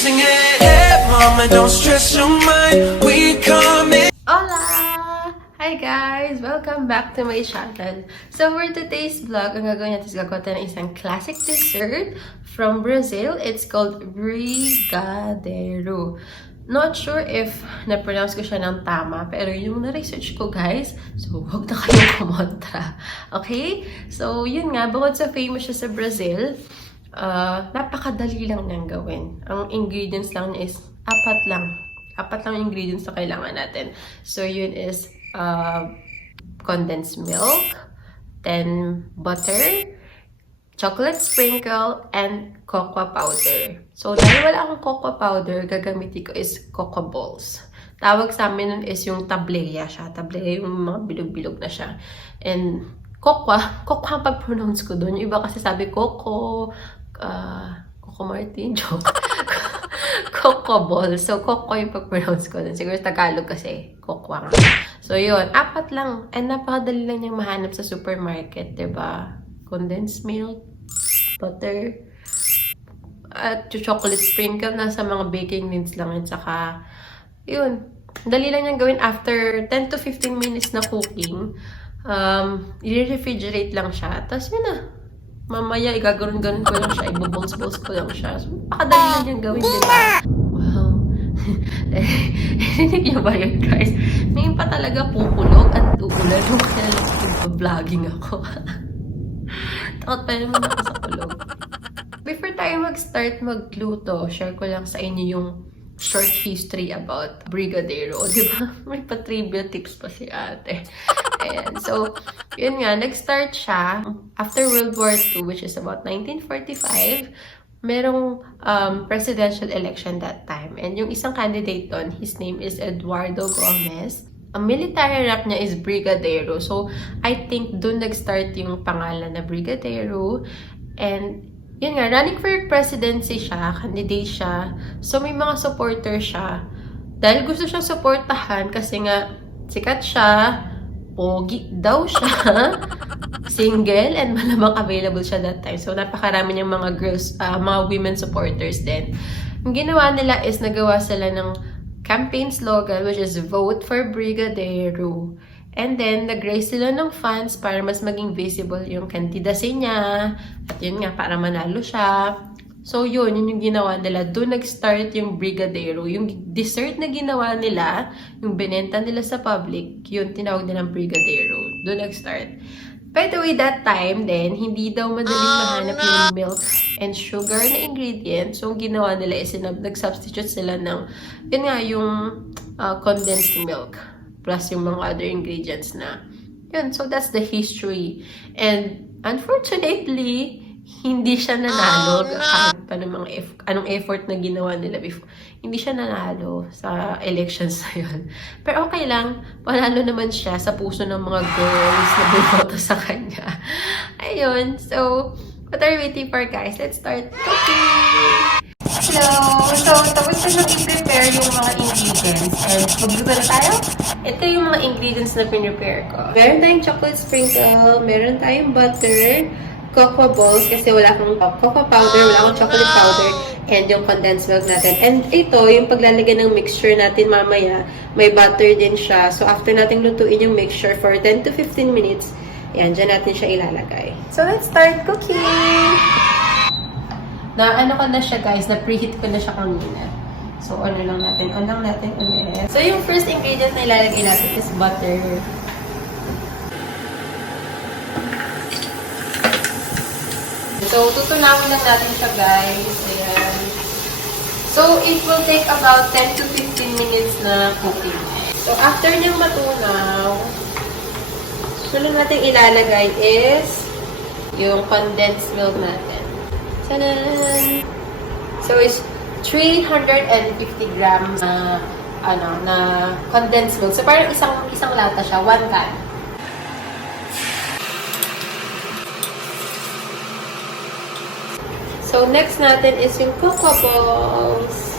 singing, hey mama, don't stress your mind, we coming. Hola! Hi guys! Welcome back to my channel. So for today's vlog, ang gagawin natin is gagawa tayo ng isang classic dessert from Brazil. It's called brigadeiro. Not sure if na-pronounce ko siya ng tama, pero yung na-research ko guys, so huwag na kayong kumontra. Okay? So yun nga, bukod sa famous siya sa Brazil, napakadali lang niyang gawin. Ang ingredients lang niya is apat lang yung ingredients na kailangan natin. So yun is condensed milk, then butter, chocolate sprinkle, and cocoa powder. So, dahil wala akong cocoa powder, gagamitin ko is cocoa balls. Tawag sa amin nun is yung tableya siya. Tableya yung mga bilog-bilog na siya. And cocoa ang pag-pronounce ko doon. Yung iba kasi sabi coco Martin, joke. Cocoa ball. So, cocoa yung pag-pronounce ko doon. Siguro Tagalog kasi, cocoa nga. So, yun. Apat lang. And napakadali lang niyang mahanap sa supermarket, diba? Condensed milk, butter, at chocolate sprinkle. Nasa mga baking needs lang yun. Saka, yun. Dali lang niyang gawin after 10 to 15 minutes na cooking. I-refrigerate lang siya. Tapos, yun na. Mamaya, igaganon-ganon ko lang siya. Ibuballs-balls ko lang siya. So, napakadali lang niyang gawin, diba? Wow. Hindi niyo ba yun, guys? Ngayon pa talaga pukulog at uulan nung kaya nag-vlogging ako. Takot pa naman ako sa kulog. Before tayo mag-start magluto, share ko lang sa inyo yung short history about brigadeiro. Diba? May pa-trivia tips pa si ate. Ayan. So, yun nga, nag-start siya after World War II, which is about 1945. Merong presidential election that time. And yung isang candidate doon, his name is Eduardo Gomez. Ang military rank niya is brigadeiro. So, I think doon nag-start yung pangalan na brigadeiro. And, yun nga, running for presidency siya, candidate siya. So, may mga supporter siya. Dahil gusto siyang supportahan kasi nga, sikat siya, pogi daw siya, single, and malamang available siya that time. So, napakarami niyang mga girls, mga women supporters din. Ang ginawa nila is nagawa sila ng campaign slogan, which is vote for brigadeiro. And then, nag-raise sila ng funds para mas maging visible yung candidacy niya. At yun nga, para manalo siya. So, yun yung ginawa nila. Doon nag-start yung brigadeiro. Yung dessert na ginawa nila, yung binenta nila sa public, yun, tinawag nilang brigadeiro. Doon nag-start. By the way, that time then, hindi daw madaling mahanap yung milk and sugar na ingredients. So, ang ginawa nila is nag-substitute sila ng, yun nga, yung condensed milk plus yung mga other ingredients na. Yun, so that's the history. And, unfortunately, hindi siya nanalo. Kahit pa ng mga anong effort na ginawa nila before. Hindi siya nanalo sa elections na yun. Pero okay lang. Panalo naman siya sa puso ng mga girls na bumoto sa kanya. Ayun. So, what are we waiting for, guys? Let's start cooking! Hello! So, tapos na nang i-prepare yung mga ingredients. And magluto na tayo? Ito yung mga ingredients na pinrepare ko. Meron tayong chocolate sprinkle, meron tayong butter, cocoa balls kasi wala akong cocoa powder, wala akong chocolate powder, and yung condensed milk natin. And ito, yung paglalagay ng mixture natin mamaya, may butter din siya. So, after natin lutuin yung mixture for 10 to 15 minutes, yan, dyan natin siya ilalagay. So, let's start cooking! Na ano ko na siya guys, na preheat ko na siya kanina. So, ano lang natin ulit. So, yung first ingredient na ilalagay natin is butter. So, tutunawin lang natin siya, guys. Ayan. So, it will take about 10 to 15 minutes na cooking. So, after niyang matunaw, sunod natin ilalagay is yung condensed milk natin. Tanan! So, it's 350 grams na, na condensed milk. So, parang isang lata siya, 1 can. So, next natin is yung cocoa balls.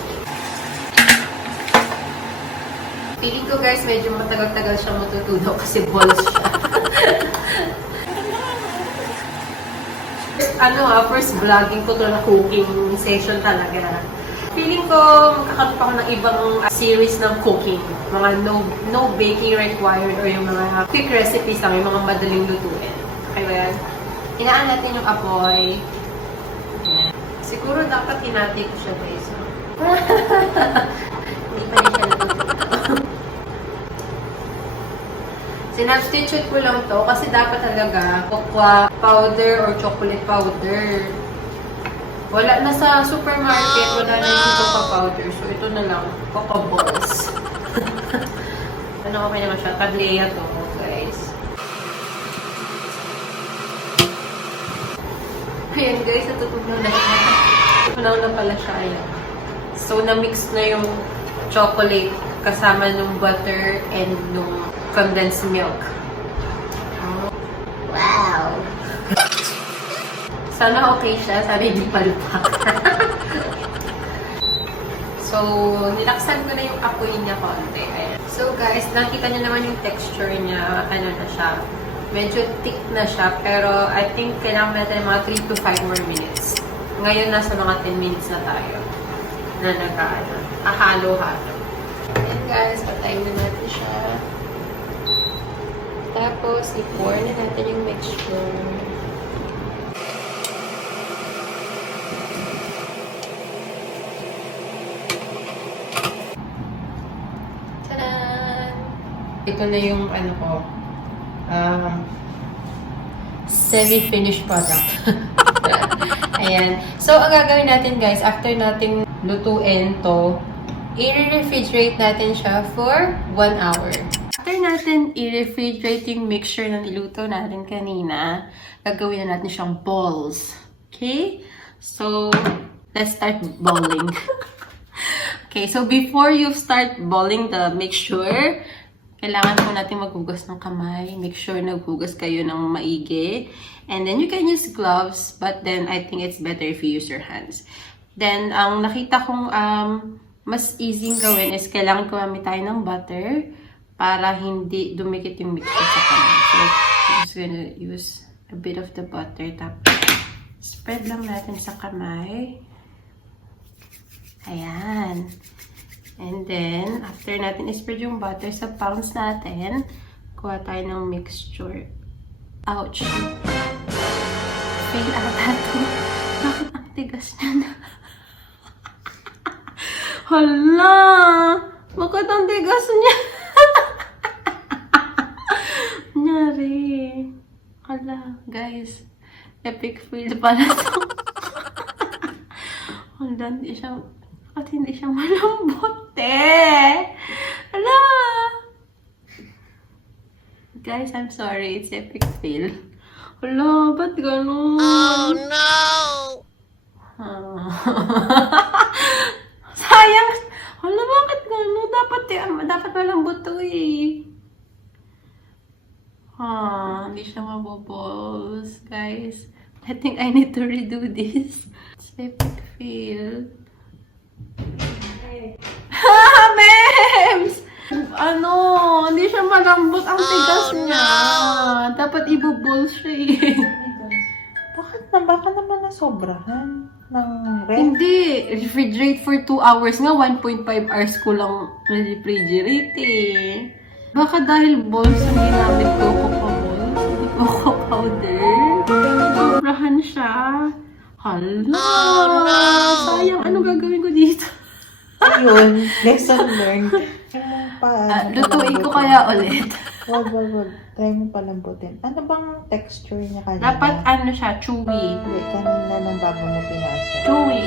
Feeling ko guys, medyo matagal-tagal siya matutunaw kasi balls siya. First vlogging ko to na cooking session talaga. Feeling ko makakaroon pa ako ng ibang series ng cooking. Mga no baking required or yung mga quick recipes lang, yung mga madaling lutuin. Okay ba yan? Hinaan natin yung apoy. Ayan. Siguro dapat hinati ko siya guys. Hindi pa rin siya lutuin. Sinubstitute ko lang to kasi dapat talaga cocoa powder or chocolate powder. Wala na sa supermarket, wala na yung cocoa powder. So, ito na lang. Cocoa balls. Ano okay naman siya? Taglea to, guys. Ayan, guys. Natutugnaw na siya. Tunaw na pala siya. Ayan. So, na-mix na yung chocolate kasama nung butter and nung condensed milk. Oh, wow! Sana okay siya. Sana hindi palpak. So, nilaksan ko na yung apoy niya konti. Ayan. So, guys, nakita niyo naman yung texture niya. Ano na siya. Medyo thick na siya. Pero, I think kailangan natin mga 3 to 5 more minutes. Ngayon, nasa mga 10 minutes na tayo. Na ahalo-halo. Ayan, guys. Patayin na natin siya. Tapos, i-pour na natin yung mixture. Ito na yung ano ko, semi-finished product. Ayan. So, ang gagawin natin guys, after nating lutuin to, i-refrigerate natin siya for 1 hour. After natin i-refrigerate yung mixture na niluto natin kanina, gagawin na natin siyang balls. Okay? So, let's start balling. Okay, so before you start balling the mixture, kailangan po natin maghugas ng kamay. Make sure naghugas kayo ng maigi. And then you can use gloves, but then I think it's better if you use your hands. Then, ang nakita kong mas easy gawin is kailangan gumamit tayo ng butter para hindi dumikit yung mixture sa kamay. So, I'm just gonna use a bit of the butter. Tapos, spread lang natin sa kamay. Ayan. And then, after natin i-spread yung butter sa palms natin, kuha tayo ng mixture. Ouch! Fail ata ito. Bakit ang tigas niya na? Hala! Bakit ang tigas niya? Nyari. Hala, guys. Epic fail pala ito. Hala, hindi siya... At hindi siya malambot, Hala! Guys, I'm sorry. It's epic fail. Hala, ba't ganun? Oh, no! Sayang! Hala, bakit ganun? Dapat malambot to, hindi siya maboballs, guys. I think I need to redo this. It's epic fail. Mems! Ano? Hindi siya malambot. Ang tigas niya. Dapat ibubowl siya Baka naman nasobrahan ng ref. Hindi. Refrigerate for 2 hours nga. 1.5 hours ko lang refrigerate Baka dahil balls ang ginamit ko. Cocoa powder. Sobrahan siya. Hala. Oh, no. Sayang. Ano gagawin ko dito? Ayun, lesson learned. Lutuin ko kaya ulit. Wag. Try mo palambutin. Ano bang texture niya kanina? Dapat ano siya, chewy. Wait, kanina nang bago mo pinasa. Chewy.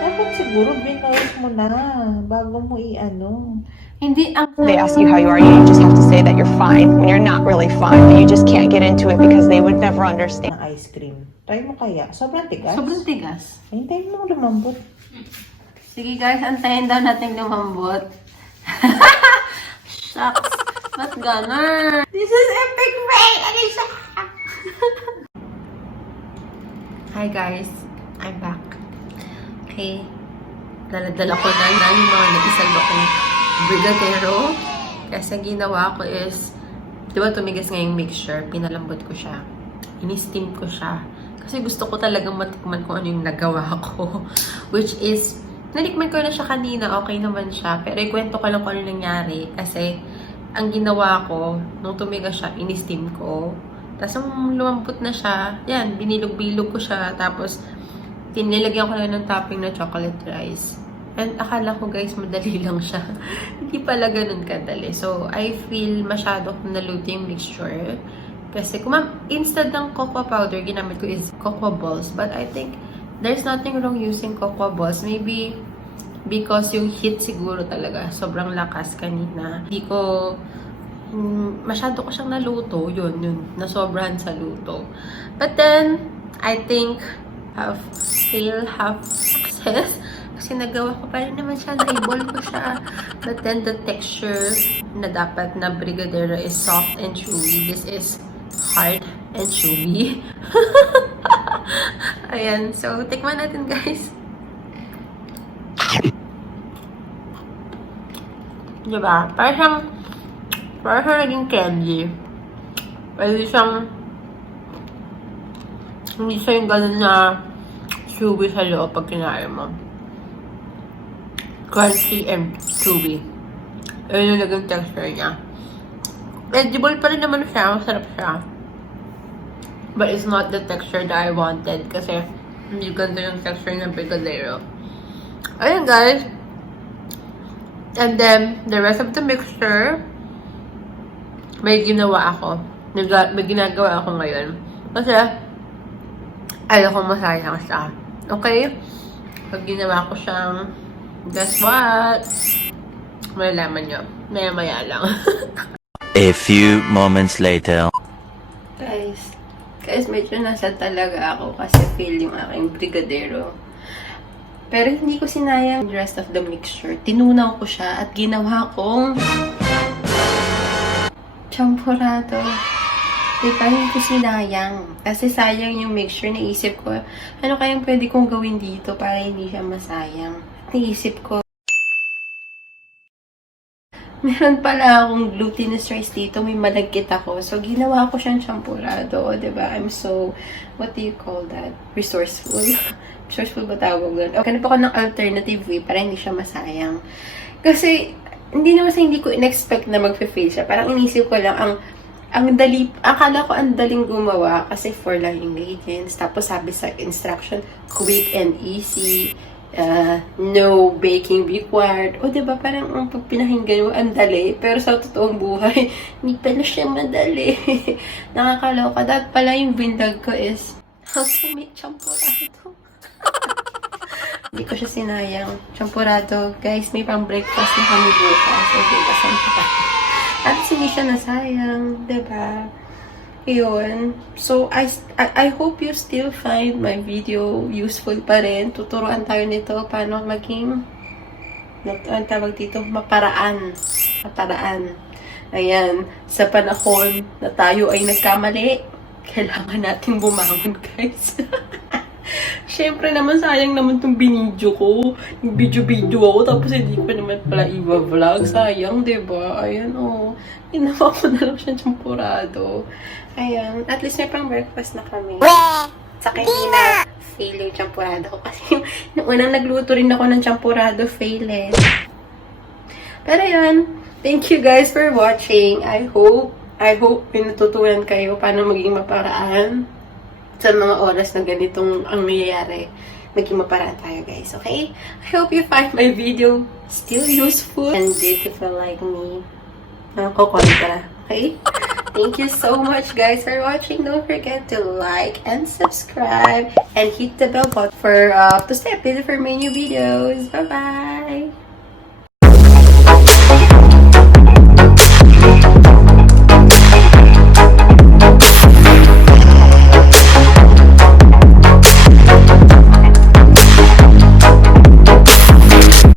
Dapat siguro binoise mo na bago mo i-ano. Hindi ang... They ask you how you are, you just have to say that you're fine when you're not really fine, but you just can't get into it because they would never understand. Ng ice cream. Try mo kaya. Sobrang tigas. Sobrang tigas. Hintayin mo lumambot. Sige guys, antayin daw natin lumambot. Shucks. Ba't ganun? This is epic fail! Alicia! Hi guys. I'm back. Okay. Daladala ko na yung mga naisag akong brigadero. Kasi ang ginawa ko is, di ba tumigas nga yung mixture, pinalambot ko siya. Ini-steam ko siya. Kasi gusto ko talagang matikman kung ano yung nagawa ko. Which is nalikman ko na siya kanina, okay naman siya. Pero ikwento ko lang kung ano nangyari. Kasi, ang ginawa ko, nung tumigas siya, in-steam ko. Tapos, nung lumambot na siya, yan, binilog-bilog ko siya. Tapos, nilagyan ko lang ng topping na chocolate rice. And akala ko guys, madali lang siya. Hindi pala ganun kadali. So, I feel masyado kong naluto yung mixture. Kasi instead ng cocoa powder, ginamit ko is cocoa balls. But I think there's nothing wrong using cocoa balls. Maybe because yung heat siguro talaga sobrang lakas kanina. Hindi ko masyado ko siyang naluto. Yun. Nasobrahan sa luto. But then, I think half success. Kasi nagawa ko pa rin naman siya, na-able ko siya. But then the texture na dapat na brigadero is soft and chewy. This is hard and chewy. Ayan, so tikman natin guys. Diba? Parang naging candy. Hindi siya yung ganun na chewy sa loob pag kinain mo. Crunchy and chewy. Ayun yung naging texture niya. Edible pa rin naman siya. Masarap siya. But it's not the texture that I wanted. Kasi hindi ganda yung texture ng brigadero. Ayun guys. And then, the rest of the mixture, may ginawa ako. May ginagawa ako ngayon. Kasi, ayaw ko masayang siya. Okay? Pag ginawa ko siyang guess what? Malalaman nyo. Maya-maya lang. A few moments later. Guys, medyo nasa talaga ako kasi feel yung aking brigadero. Pero hindi ko sinayang the rest of the mixture. Tinunaw ko siya at ginawa kong champurado. Diba, hindi ko sinayang. Kasi sayang yung mixture. Naisip ko, ano kayang pwede kong gawin dito para hindi siya masayang. Naisip ko, meron pala akong glutinous rice dito. May malagkit ako. So, ginawa ko siyang champurado. Diba? I'm so, what do you call that? Resourceful. Resourceful ba tawag doon? Okay, hanap ako ng alternative way para hindi siya masayang. Kasi, hindi naman sa hindi ko in-expect na mag-fail siya. Parang inisip ko lang, akala ko ang daling gumawa kasi 4 lang ingredients. Tapos sabi sa instruction, quick and easy. No baking required. O, diba, parang ang pag pinahinggan mo, ang dali. Pero sa totoong buhay, hindi pala siya madali. Nakakaloka. Dahil pala yung bindag ko is, how to make champurado. Hindi ko siya sinayang. Champurado. Guys, may pang breakfast na kami bukas. Okay, kasama pa. At hindi siya nasayang. Diba? Yun. So, I hope you still find my video useful pa rin. Tuturuan tayo nito paano maging, ang tawag dito, maparaan. Ayan. Sa panahon na tayo ay nagkamali, kailangan natin bumangon, guys. Siyempre naman, sayang naman itong binidyo ko. Yung video ako, tapos hindi ko naman pala i-vlog. Sayang, diba? Ayan, oh. Ginawa ko na lang siya champurado. Ayan. At least may pang breakfast na kami. Saka hindi na fail yung champurado ko. Kasi nung unang nagluto rin ako ng champurado, fail eh. Pero yun, thank you guys for watching. I hope pinatutunan kayo paano maging maparaan sa mga oras na ganitong ang nangyayari. Maging maparaan tayo, guys. Okay? I hope you find my video still useful and beautiful like me. Nakukontra. Okay? Thank you so much, guys, for watching. Don't forget to like and subscribe and hit the bell button for to stay updated for my new videos. Bye-bye!